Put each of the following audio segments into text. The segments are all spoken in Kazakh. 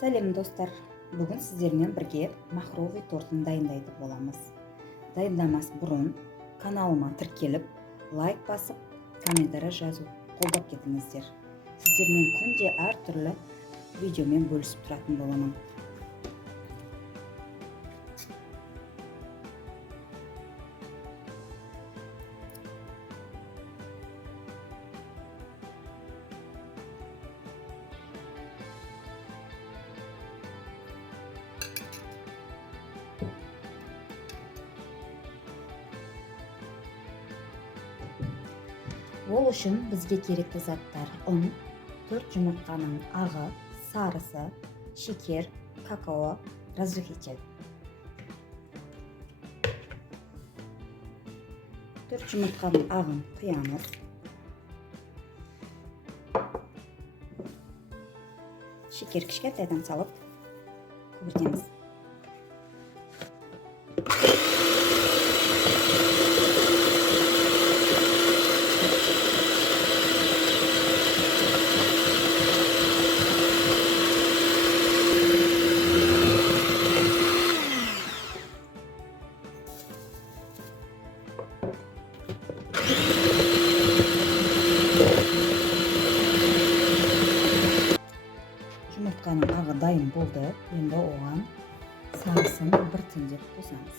Сәлем достар, бүгін сіздермен бірге махровый тортын дайындайды боламыз. Дайындамас бұрын каналыма тіркеліп, лайк басып, комментарий жазу қолдап кетіңіздер. Сіздермен күнде әртүрлі видеомен бөлісіп тұратын боламын. Ол үшін бізге керекті заттар: ұн, 4 жұмыртқаның ағы, сарысы, шекер, какао, разрыхитель. 4 жұмыртқаның ағын құямыз. Шекер кішкентайдан салып көбіртеміз. Жұмыртқаның ағы дайын болды. Енді оған сарысын біртіндеп қосамыз.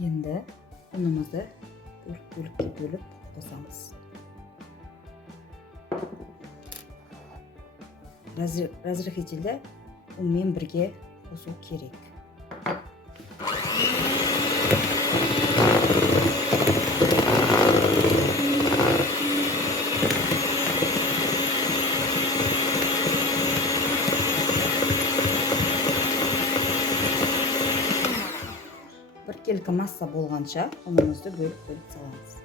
Енді ұнымызды бөлікке бөліп қосамыз. Разрыхительді ұнмен бірге қосу керек. Біркелкі масса болғанша ұнымызды бөліп саламыз.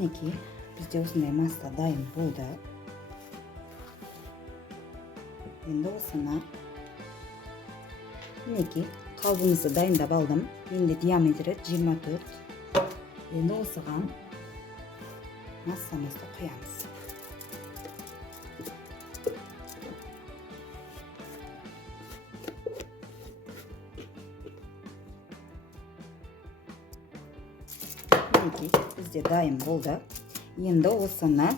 Мінекей, бізде осындай масса дайын болды. Енді осына мінекей, қалбымызды дайындап алдым. Енді диаметрі 24. Енді осыған массамызды құямыз. Бізде дайын болды. Енді осыны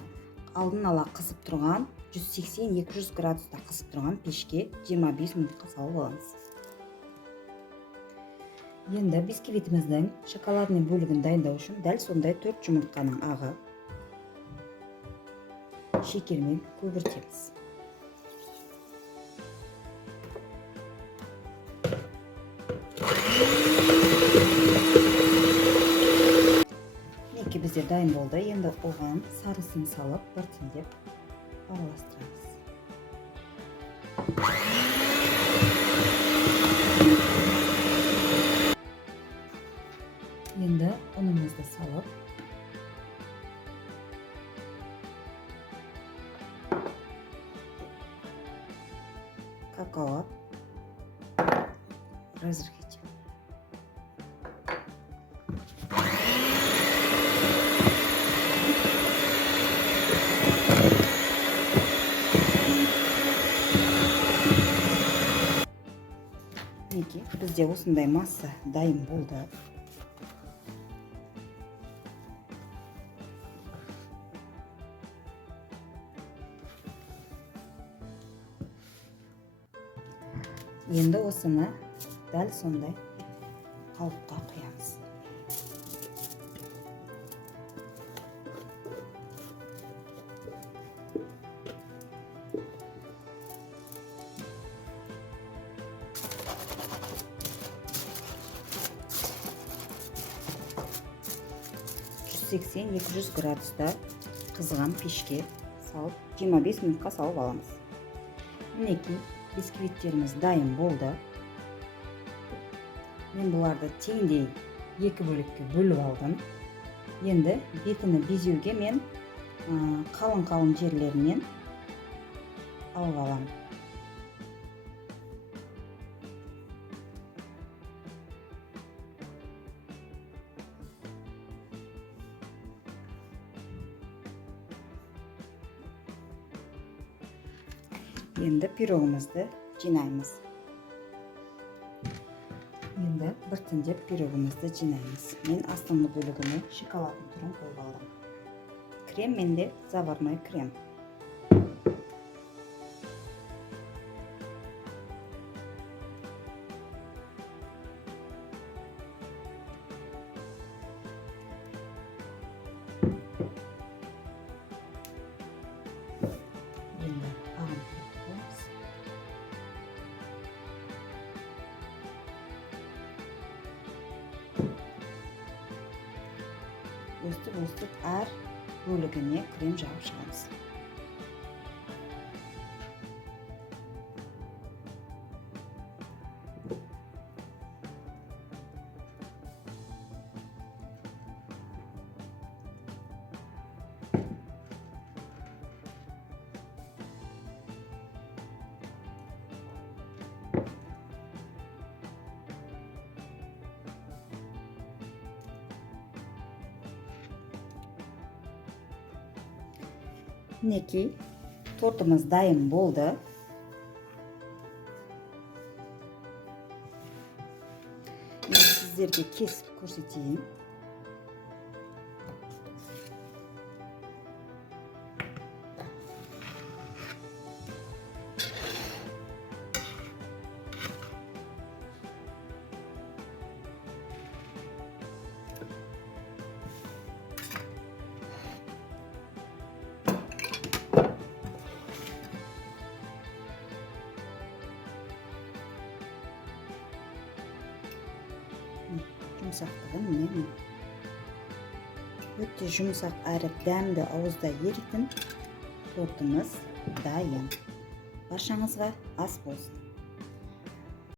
алдын ала қызып тұрған 180-200 градуста қызып тұрған пешке 25 минутқа салып аламыз. Енді бисквитіміздің шоколадный бөлігін дайындау үшін дәл сондай 4 жұмыртқаның ағы шекермен көбіртеміз. Бізде дайын болды. Енді оған сарысын салып біртіндеп араластырамыз. Енді ұнымызды салып какао, разрыхитель. Бізде осындай масса дайын болды. Енді осыны дәл сондай қалыпқа құямыз. Сексен 200 градуста қызған пешке салып 25 минутқа салып аламыз. Мінекей, бисквиттеріміз дайын болды. Мен бұларды теңдей екі бөлікке бөліп алдым. Енді бетіні безеуге мен қалың жерлерінен алып аламын. Енді пирогымызды жинаймыз. Енді біртіндеп пирогымызды жинаймыз. Мен астыңғы бөлігіне шоколадның түрін қойып алдым. Крем менде заварной крем. Енді ағын қойып өстіп әр бөлігіне крем жағып шығамыз. Мінекей, тортымыз дайын болды. Мен сіздерге кесіп көрсетейін. Жұмсақтығы міне. Өте жұмсақ әрі дәмді, ауызда еритін тортымыз дайын. Баршаңызға ас болсын.